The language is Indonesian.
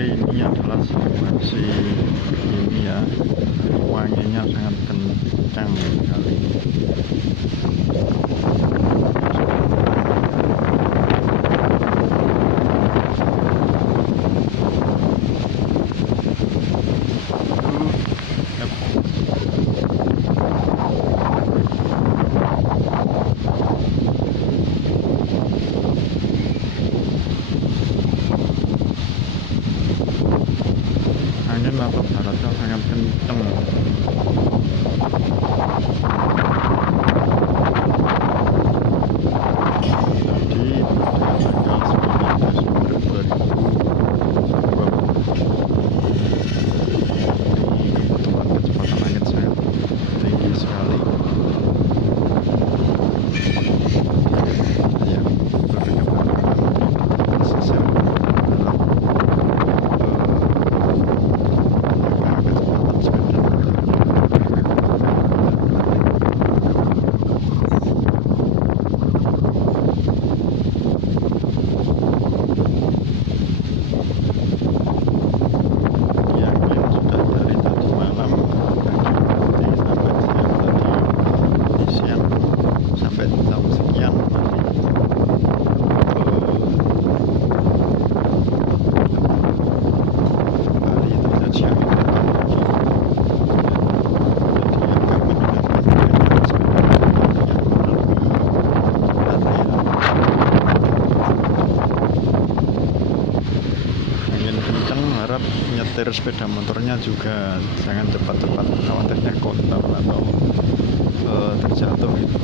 ini adalah situasi ini ya, wanginya sangat kencang sekali. Angin atau baratnya sangat kencang. Jadi pada tanggal 9 Desember 2020 kecepatan angin sangat tinggi sekali. Ya, harap nyetir sepeda motornya juga jangan cepat-cepat, khawatirnya kontak atau terjatuh gitu.